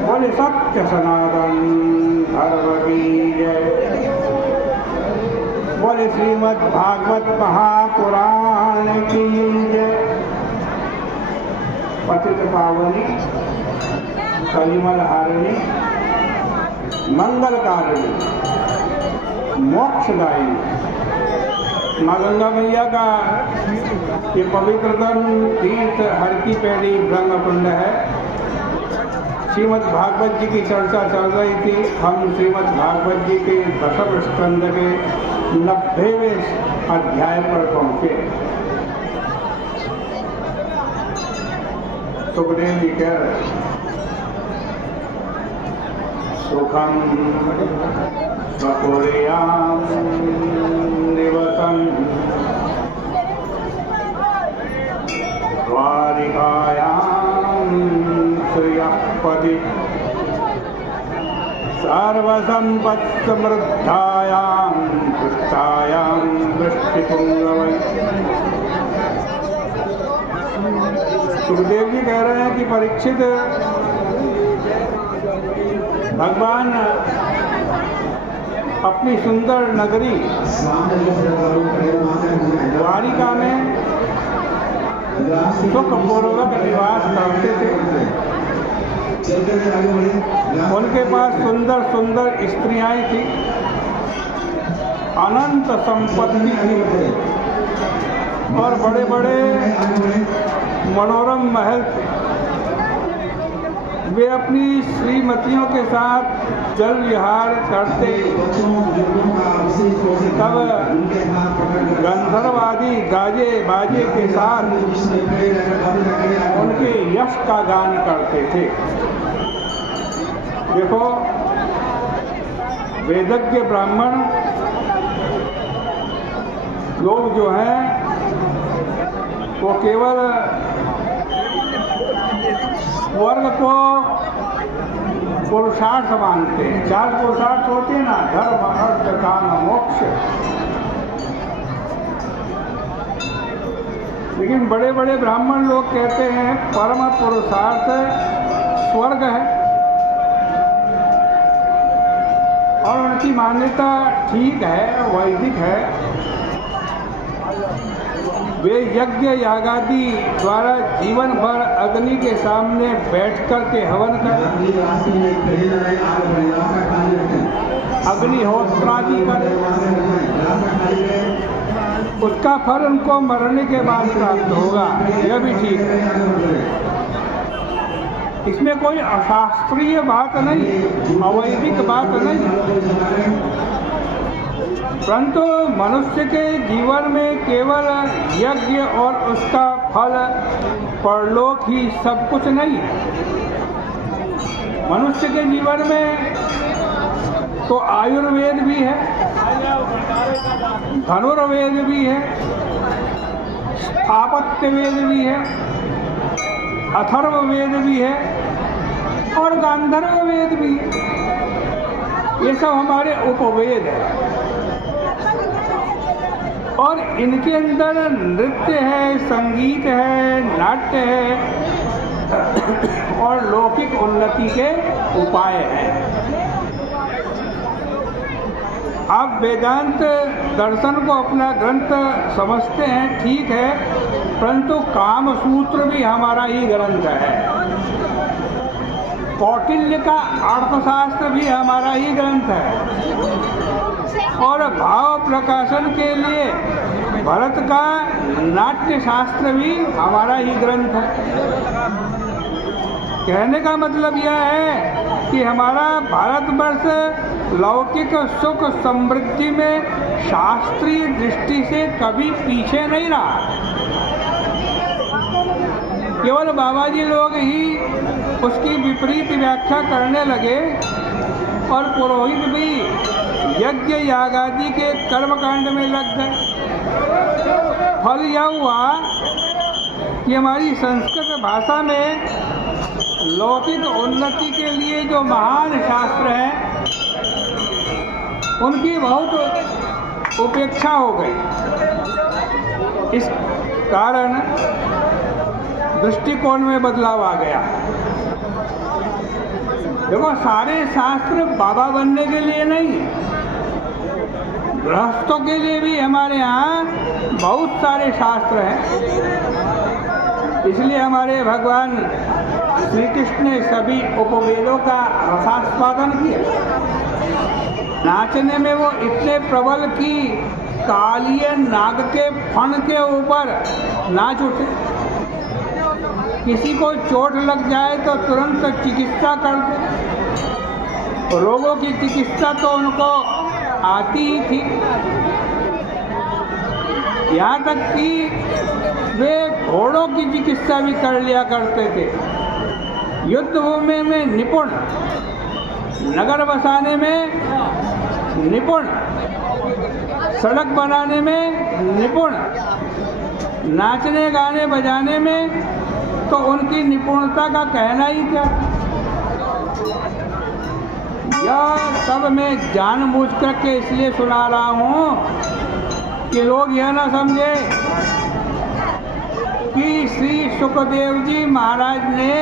बोले सत्य सनातन धर्म की जय। बोले श्रीमद् भागवत महापुराण की जय। पतित पावनी कलिमल हारिणी मंगलकारिणी मोक्षदायिनी माँ गंगा मैया का ये पवित्रतम तीर्थ हर की पैड़ी ब्रह्मकुंड है। श्रीमद् भागवत जी की चर्चा चल रही थी। हम श्रीमद् भागवत जी के दशम स्कंद के 90वें अध्याय पर पहुँचे। सुखदेव जी कह रहे सुखम कपुर्याम निवसं द्वारिकायां श्रियःपति सर्वसंपत्समृद्धायां पुष्टायां दृष्टिपुंगवै। सुखदेव जी कह रहे हैं कि परीक्षित, भगवान अपनी सुंदर नगरी द्वारिका में सुखपूर्वक निवास करते थे। उनके पास सुंदर सुंदर स्त्रियाँ थी, अनंत संपत्ति थी और बड़े बड़े मनोरम महल थे। वे अपनी श्रीमतियों के साथ जल विहार करते। तब गंधर्वादी गाजे बाजे के साथ उनके यश का गान करते थे। देखो, वेदज्ञ ब्राह्मण लोग जो हैं वो केवल स्वर्ग को पुरुषार्थ मानते हैं। 4 पुरुषार्थ होते हैं ना, धर्म अर्थ काम मोक्ष। लेकिन बड़े बड़े ब्राह्मण लोग कहते हैं परम पुरुषार्थ स्वर्ग है, और उनकी मान्यता ठीक है, वैदिक है। वे यज्ञ यागादि द्वारा जीवन भर अग्नि के सामने बैठकर के हवन कर, अग्निहोत्रादि कर, उसका फल उनको मरने के बाद प्राप्त होगा। यह भी ठीक है, इसमें कोई अशास्त्रीय बात नहीं, अवैदिक बात नहीं। परंतु मनुष्य के जीवन में केवल यज्ञ और उसका फल परलोक ही सब कुछ नहीं है। मनुष्य के जीवन में तो आयुर्वेद भी है, धनुर्वेद भी है, स्थापत्य वेद भी है, अथर्ववेद भी है और गांधर्व वेद भी है। ये सब हमारे उपवेद है और इनके अंदर नृत्य है, संगीत है, नाट्य है और लौकिक उन्नति के उपाय हैं। आप वेदांत दर्शन को अपना ग्रंथ समझते हैं, ठीक है, परंतु काम सूत्र भी हमारा ही ग्रंथ है। कौटिल्य का अर्थशास्त्र भी हमारा ही ग्रंथ है और भाव प्रकाशन के लिए भरत का नाट्य शास्त्र भी हमारा ही ग्रंथ है। कहने का मतलब यह है कि हमारा भारतवर्ष लौकिक सुख समृद्धि में शास्त्रीय दृष्टि से कभी पीछे नहीं रहा। केवल बाबा जी लोग ही उसकी विपरीत व्याख्या करने लगे और पुरोहित भी यज्ञ यागादि के कर्मकांड में लग गए। फल यह हुआ कि हमारी संस्कृत भाषा में लौकिक उन्नति के लिए जो महान शास्त्र हैं उनकी बहुत उपेक्षा हो गई। कारण दृष्टिकोण में बदलाव आ गया। देखो, सारे शास्त्र बाबा बनने के लिए नहीं है, गृहस्थों के लिए भी हमारे यहाँ बहुत सारे शास्त्र हैं। इसलिए हमारे भगवान श्री कृष्ण ने सभी उपवेदों का रसास्वादन किया। नाचने में वो इतने प्रबल कि कालिए नाग के फण के ऊपर नाच उठे। किसी को चोट लग जाए तो तुरंत चिकित्सा करते। रोगों की चिकित्सा तो उनको आती ही थी। यहाँ तक कि वे घोड़ों की चिकित्सा भी कर लिया करते थे। युद्ध भूमि में निपुण, नगर बसाने में निपुण, सड़क बनाने में निपुण, नाचने गाने बजाने में तो उनकी निपुणता का कहना ही क्या। यह सब मैं जानबूझकर के इसलिए सुना रहा हूँ कि लोग यह ना समझे कि श्री सुखदेव जी महाराज ने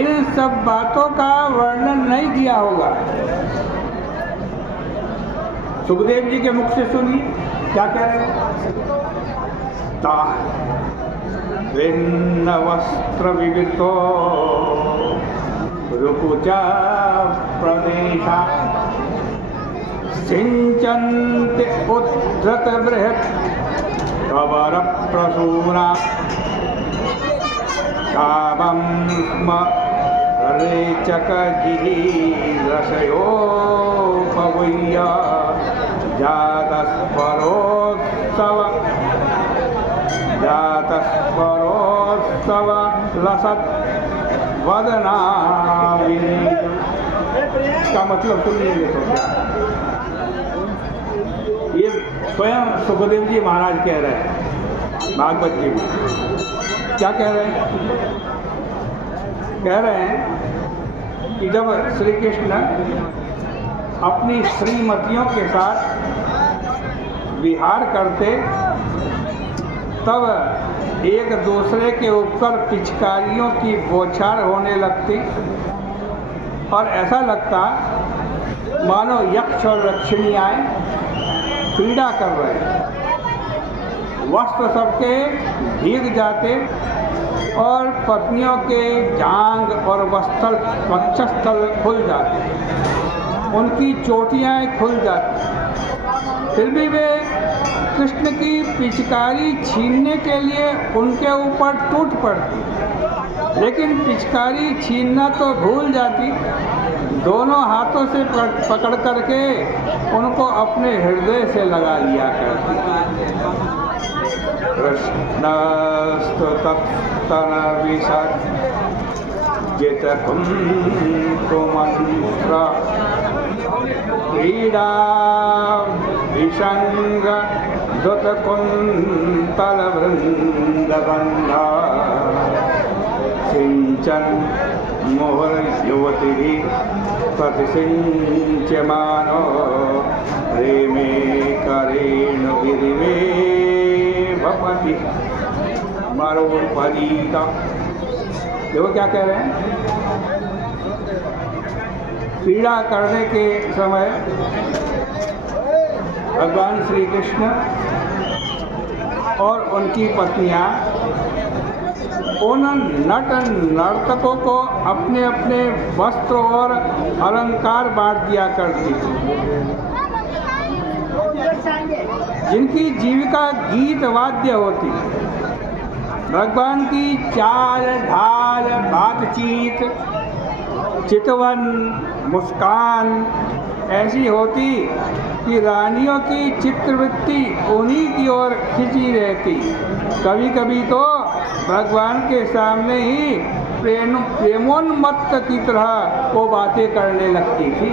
इन सब बातों का वर्णन नहीं किया होगा। सुखदेव जी के मुख से सुनिए क्या कह रहे हैं। भिन्न वस्त्र विविधो रुकुचा प्रदेशा सिंचन्ते उद्धृत बृहत् कवर प्रसूना कामं स्म रेचक रसयोपवीय जातस्परोत्सव लसत् वदना। का मतलब सुनिए तो ये स्वयं सुखदेव जी महाराज कह रहे हैं। भागवत जी में क्या कह रहे हैं? कह रहे हैं कि जब श्री कृष्ण अपनी श्रीमतियों के साथ विहार करते तब एक दूसरे के ऊपर पिचकारियों की बौछार होने लगती और ऐसा लगता मानो यक्ष और रक्षिणी आए क्रीड़ा कर रहे। वस्त्र सबके भीग जाते और पत्नियों के जांग और वक्षस्थल खुल जाते, उनकी चोटियाँ खुल जाती। फिर भी वे कृष्ण की पिचकारी छीनने के लिए उनके ऊपर टूट पड़ती, लेकिन पिचकारी छीनना तो भूल जाती। दोनों हाथों से पकड़ करके उनको अपने हृदय से लगा लिया करती। कृष्णस्तु तत्तन विशत् जित कुंकुमंत्र क्रीड़ा विषंग दुत कुंतल वृंदबंधा सिंचन मोहर युवती प्रतिसिंच्यमानो प्रेमे करेणु गिरिवे भपति मारो परीता। देखो क्या कह रहे हैं। क्रीड़ा करने के समय भगवान श्री कृष्ण और उनकी पत्नियां उन नट नर्तकों को अपने अपने वस्त्र और अलंकार बांट दिया करती थी, जिनकी जीविका गीत वाद्य होती। भगवान की चाल ढाल, बातचीत, चितवन, मुस्कान ऐसी होती कि रानियों की चित्रवृत्ति उन्हीं की ओर खिंची रहती। कभी कभी तो भगवान के सामने ही प्रेमोन्मत्त की तरह वो बातें करने लगती थी।